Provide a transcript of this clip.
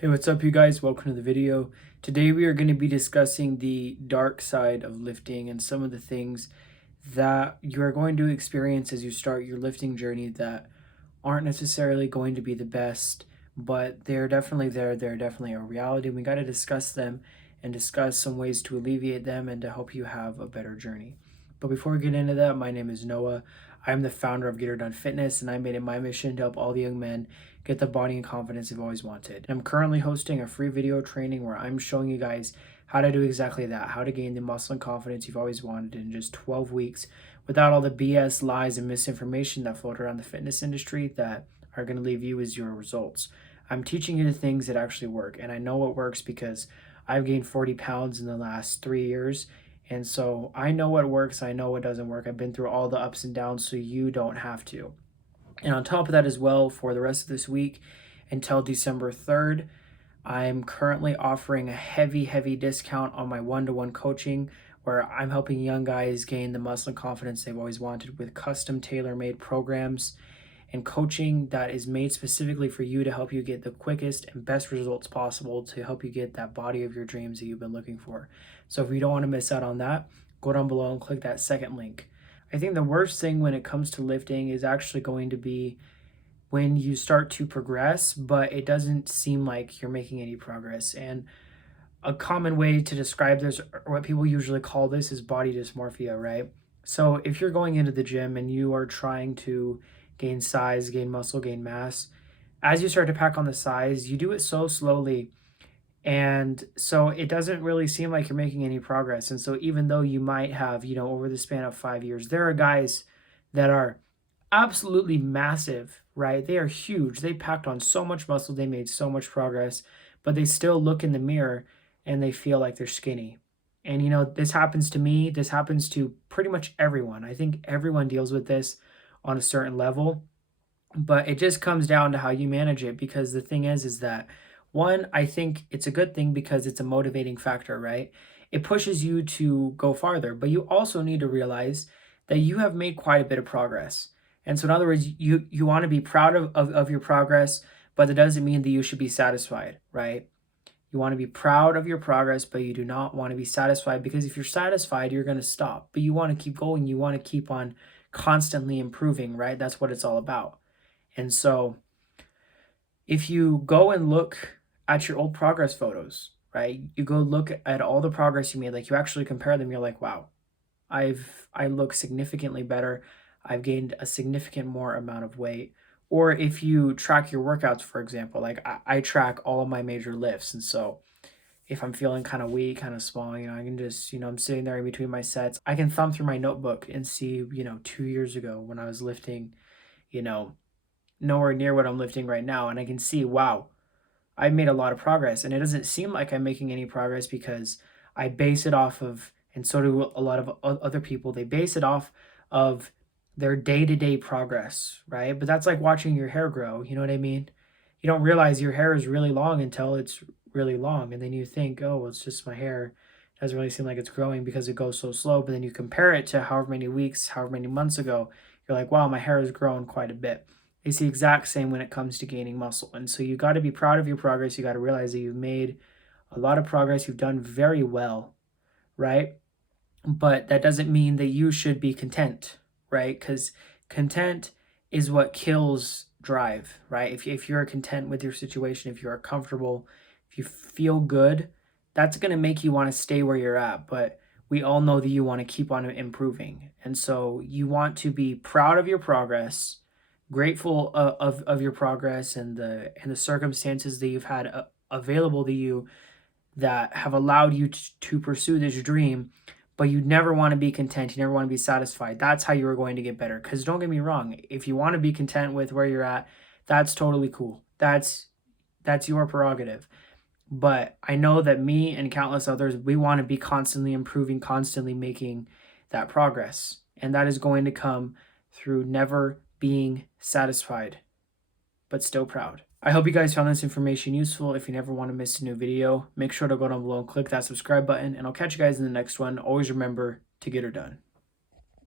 Hey, what's up you guys? Welcome to the video. Today we are going to be discussing the dark side of lifting and some of the things that you are going to experience as you start your lifting journey that aren't necessarily going to be the best, but they're definitely there. They're definitely a reality. We got to discuss them and discuss some ways to alleviate them and to help you have a better journey. But before we get into that, my name is Noah. I'm the founder of Get Her Done Fitness, and I made it my mission to help all the young men get the body and confidence they've always wanted. I'm currently hosting a free video training where I'm showing you guys how to do exactly that, how to gain the muscle and confidence you've always wanted in just 12 weeks without all the BS, lies, and misinformation that float around the fitness industry that are going to leave you as your results. I'm teaching you the things that actually work, and I know what works because I've gained 40 pounds in the last 3 years. And so I know what works, I know what doesn't work. I've been through all the ups and downs so you don't have to. And on top of that as well, for the rest of this week until December 3rd, I'm currently offering a heavy discount on my one-to-one coaching where I'm helping young guys gain the muscle and confidence they've always wanted with custom tailor-made programs and coaching that is made specifically for you to help you get the quickest and best results possible to help you get that body of your dreams that you've been looking for. So if you don't want to miss out on that, go down below and click that second link. I think the worst thing when it comes to lifting is actually going to be when you start to progress, but it doesn't seem like you're making any progress. And a common way to describe this, or what people usually call this, is body dysmorphia, right? So if you're going into the gym and you are trying to gain size, gain muscle, gain mass, as you start to pack on the size, you do it so slowly. And so it doesn't really seem like you're making any progress. And so even though you might have, over the span of 5 years, there are guys that are absolutely massive, right? They are huge. They packed on so much muscle, they made so much progress, but they still look in the mirror and they feel like they're skinny. And this happens to me, this happens to pretty much everyone. I think everyone deals with this on a certain level, but it just comes down to how you manage it, because the thing is that one, I think it's a good thing because it's a motivating factor, right? It pushes you to go farther, but you also need to realize that you have made quite a bit of progress. And so in other words, you want to be proud of your progress, but that doesn't mean that you should be satisfied, right? You want to be proud of your progress, but you do not want to be satisfied, because if you're satisfied, you're going to stop. But you want to keep going. You want to keep on constantly improving, right? That's what it's all about. And so if you go and look at your old progress photos, right? You go look at all the progress you made, like you actually compare them, you're like, wow, I look significantly better. I've gained a significant more amount of weight. Or if you track your workouts, for example, like I track all of my major lifts. And so if I'm feeling kind of weak, kind of small, I can just, I'm sitting there in between my sets. I can thumb through my notebook and see, 2 years ago when I was lifting, nowhere near what I'm lifting right now. And I can see, wow, I've made a lot of progress. And it doesn't seem like I'm making any progress because I base it off of, and so do a lot of other people, they base it off of their day-to-day progress, right? But that's like watching your hair grow, you know what I mean? You don't realize your hair is really long until it's really long. And then you think, oh, well, it's just my hair. It doesn't really seem like it's growing because it goes so slow. But then you compare it to however many weeks, however many months ago, you're like, wow, my hair has grown quite a bit. It's the exact same when it comes to gaining muscle. And so you got to be proud of your progress. You got to realize that you've made a lot of progress. You've done very well, right? But that doesn't mean that you should be content, right? Because content is what kills drive, right? If you're content with your situation, if you're comfortable, if you feel good, that's going to make you want to stay where you're at. But we all know that you want to keep on improving. And so you want to be proud of your progress, grateful of your progress and the circumstances that you've had available to you that have allowed you to pursue this dream. But you never want to be content. You never want to be satisfied. That's how you are going to get better. Because don't get me wrong, if you want to be content with where you're at, that's totally cool. That's your prerogative. But I know that me and countless others, we want to be constantly improving, constantly making that progress. And that is going to come through never being satisfied, but still proud. I hope you guys found this information useful. If you never want to miss a new video, make sure to go down below and click that subscribe button, and I'll catch you guys in the next one. Always remember to get her done.